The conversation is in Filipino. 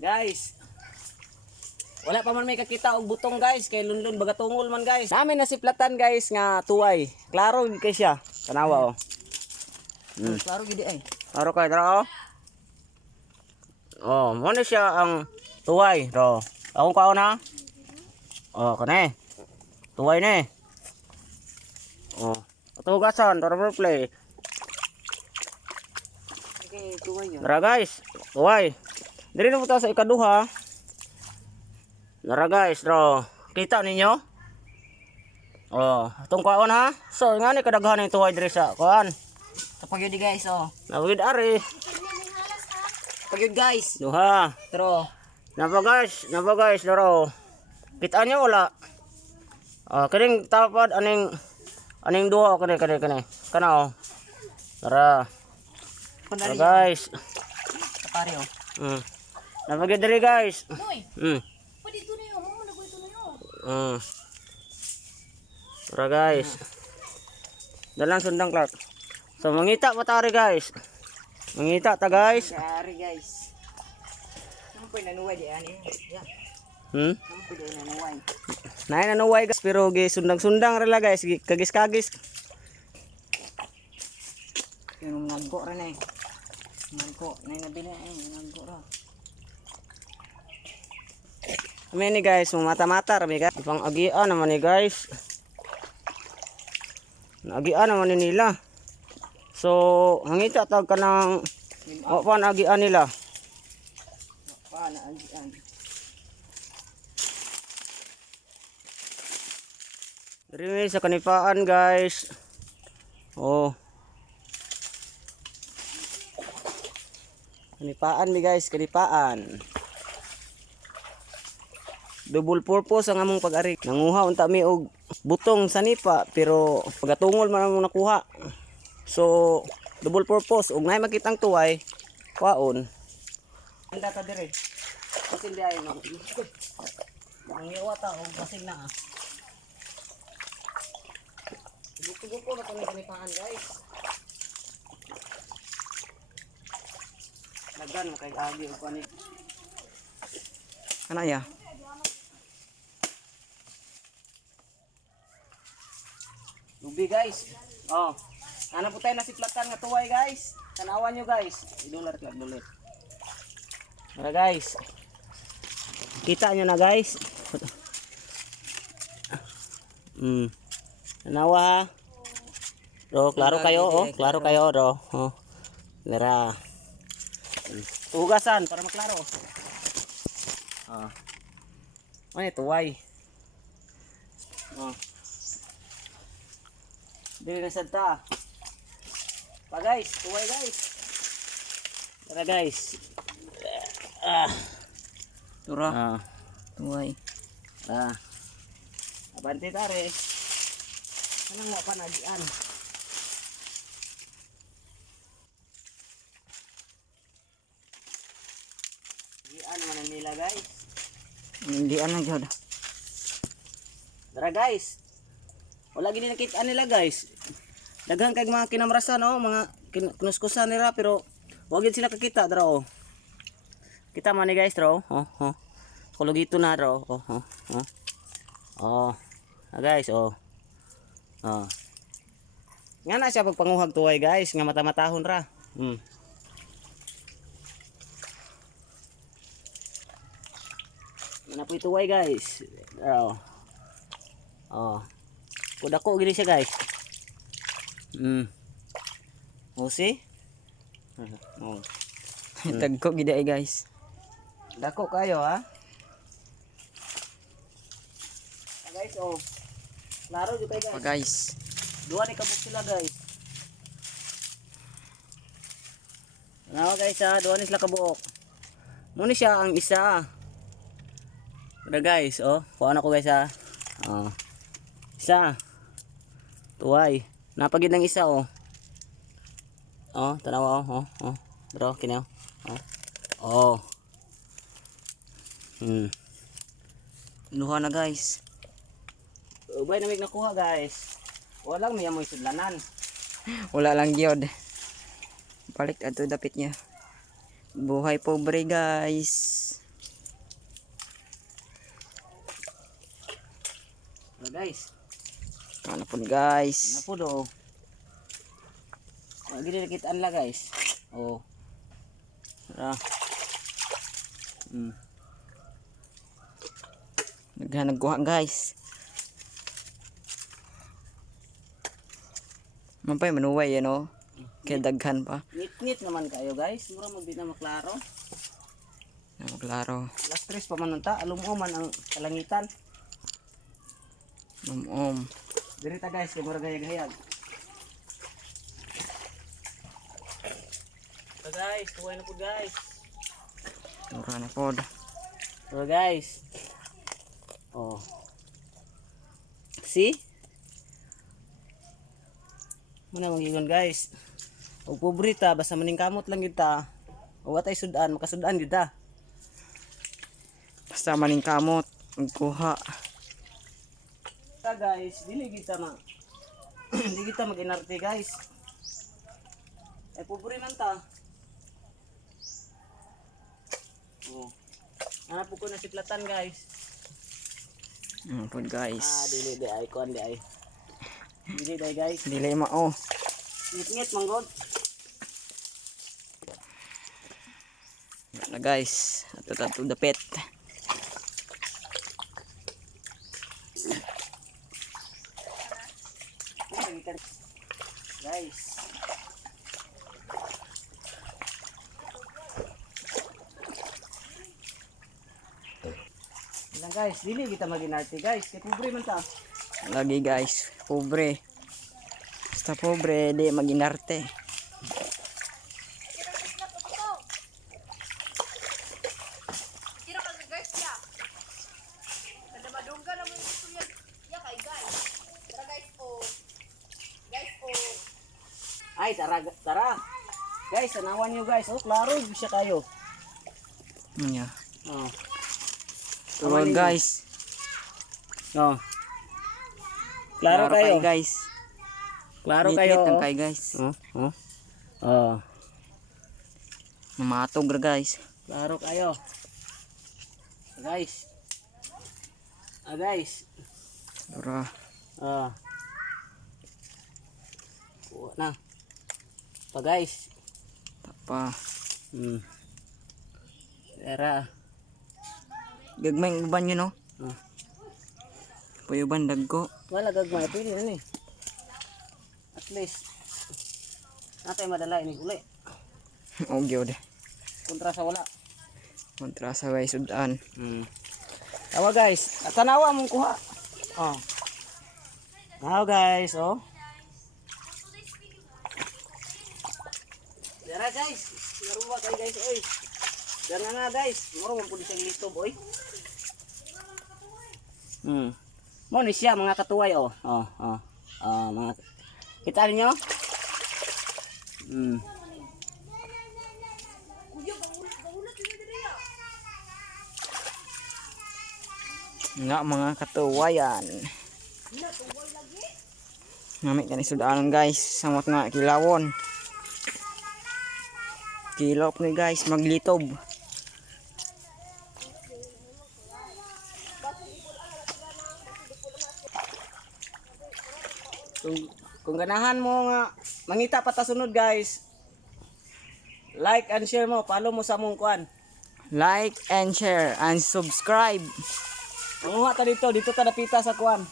Guys. Wala pa man may kakita og butong guys kay lundon baga tungol man guys. Namin nasiplatan guys nga tuway. Klaro gid kay siya. Tanawa oh. Mm. Klaro gidi ay. Klaro kay dra oh. Oh, mo na siya ang tuway, ro. Akong kaon ha. Oh, kane. Tuway ni. Oh. Tugasan, para play. Okay, tuwa yun. Nara guys, tuway. Diri na po sa ikaduha. Nara guys, bro. Kita ninyo? Oh, itong kaon ha. So, nga ni kadaghan ng tuway diri sa kuan. Kapag yun di guys, oh. Nawid ari. Kapag yun guys. Duha. Pero, Napa guys, napa guys, daro. Kita nyo wala. Ah, kaning tapad aning aning duha kani kani kani. Kana oh. Tara. Tara guys. Kapari, oh. Hmm. Napa gid diri guys. Uy, Hmm. pwede ito na yun. Mama na ito na yun. Hmm. Tara guys. Dalan sundang Clark. So mangita pa tari guys. Mangita ta guys. Kapari guys. Po yung nanuway di ani? Yeah. Hmm. Po yung nanuway? Nay na nuway guys pero gi sundang-sundang rela guys, gi- kagis-kagis. Yung nagko rin eh. Nagko. Na yung nabili eh. Nagko rin. Kami ni guys, mata-mata rami guys. Pang agian naman ni guys. Nagian naman ni nila. So, hangita tag ka ng o pa nagian nila. Paano? Andiyan. Diri sa kanipaan guys. Oh. Kanipaan mi guys, kanipaan. Double purpose ang among pag-ari. Nanguha unta mi og butong sa nipa pero pagatungol man among nakuha. So, double purpose ug nay makitang tuway, kwaon. Anda ta dire. Kasi di ay mag. Ang iwa ta og basig na ah. Tugok ko na kami kanipaan guys. Lagan kay agi og kanip. Ano ya? Lubi guys. Oh. Ano po tayo nasiplatan nga tuway guys. Tanawan nyo guys. Idular lang dulit. Tara guys. Kita nyo na guys. Hmm. Tanawa ha. Ro, klaro kayo oh. Klaro kayo ro. Oh. Lera. Tugasan para maklaro. Ah. Ano tuway. Oh. Dili na sad ta. Pa guys, tuway guys. Tara guys. Ah. Tura. Ah. Tuway. Ah. Abante tare. Anong mo pa nagian? Gian man nila guys. Hindi ano yun. Tara guys. Wala gini nakita nila guys. Daghang kay mga kinamrasan oh, mga kin- kinuskusan nila pero wag yun sila kakita dra oh. Kita man ni guys dra oh. Oh, oh. Kulugito na dra oh. Oh, oh. Oh. Ah, guys oh. Oh. Nga na siya pagpanguhag tuway guys, nga mata-matahon ra. Hmm. Po tuway guys. Oh. Oh. Kudako gini siya guys. Mm. Oh, see? Oh. Tagko gidi ay guys. Dako kayo ha. Ah, guys, oh. Laro jud kayo Pa guys. guys. Duha ni kabuk sila guys. Ano guys ha, duha ni sila kabuok. Muna siya ang isa. Kada guys, oh. Kuha na ko guys ha. Oh. Isa. Tuway. Napagid ng isa oh. Oh, tanaw oh, oh, oh. Bro, kinaw. Oh. Oh. Hmm. Nuha na guys. Ubay na mig nakuha guys. Wala may amoy sudlanan. Wala lang gyud. Balik ato dapit niya. Buhay pobre guys. Wala guys. Ano po guys. Ano po do? Lagi din kita la guys. Oh. Tara. Hmm. Naghanag kuha guys. Mampay manuway yan oh. Kaya daghan pa. Ngit-ngit naman kayo guys. Mura mo na maklaro. Na maglaro. Last tres pa man ta. Alam mo man ang kalangitan. Um, Dirita guys, kay mura gayag-hayag. So guys, tuway na po guys. Mura na pod. So guys. Oh. See? Muna magigon guys. Og pobrita basta maning kamot lang gyud ta. O watay sudan, makasudan gyud ta. Basta maning kamot. Magkuha. Ta guys, dili kita ma Dili kita mag-inarte guys. Ay pobre man ta. Oh. Hanap po ko na si Platan guys. Ano pod guys. Ah, dili di kuan di ay. Dili di guys. Dili mao. Ngit-ngit manggod. Na guys. Ato ato dapit. Guys. Ilang guys, dili kita mag-inarte guys. Kay pobre man ta. Lagi guys. Pobre. Basta pobre. Di maginarte. Tira ka na guys ya. Kada madungga naman ito yan. Ya kay guys. Tara guys oh. Guys oh. Ay, tara, tara. Guys, tanawan nyo guys. Oh, klaro, siya kayo. Nya. Oh. Turo guys. Oh. Klaro, kay kayo. guys. Klaro kayo. lang Oh. kay guys. Oh, oh. Oh. Mamatog ra guys. Klaro kayo. Guys. Ah, guys. Tara. Ah. Kuha na. Pa guys. Tapa. Hmm. Tara. Gagmay uban yun no. Ah. Puyuban dagko. Wala gagmay. Pwede na ni. At least. Natay madala ini uli. O gyud. Kontra sa wala. Kontra sa way sudan. Hmm. Tawa guys. At tanawa mong kuha. Oh. Now guys, oh. Tara guys. Naruwa kayo guys, oy. Diyan na nga guys. Moro mo pudi siyang lito, boy. Hmm. Mo ni siya mga katuway, oh. Oh, oh. Ah, mga Kita niyo? Hmm. Nga mga katuwayan. Ngamit ka ni sudanan guys. Samot nga kilawon. Kilop ni guys. Maglitob. Kung kung ganahan mo nga mangita pa ta sunod guys like and share mo. Follow mo sa mong kuan Like and share and subscribe. manguha ta dito. Dito ta napita sa kuan